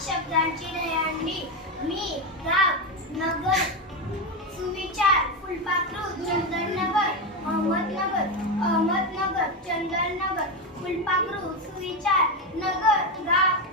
शब्दांची दहीहंडी. मी गाव नगर सुविचार फुलपाखरू चंदननगर अहमदनगर चंदननगर फुलपाखरू सुविचार नगर गाव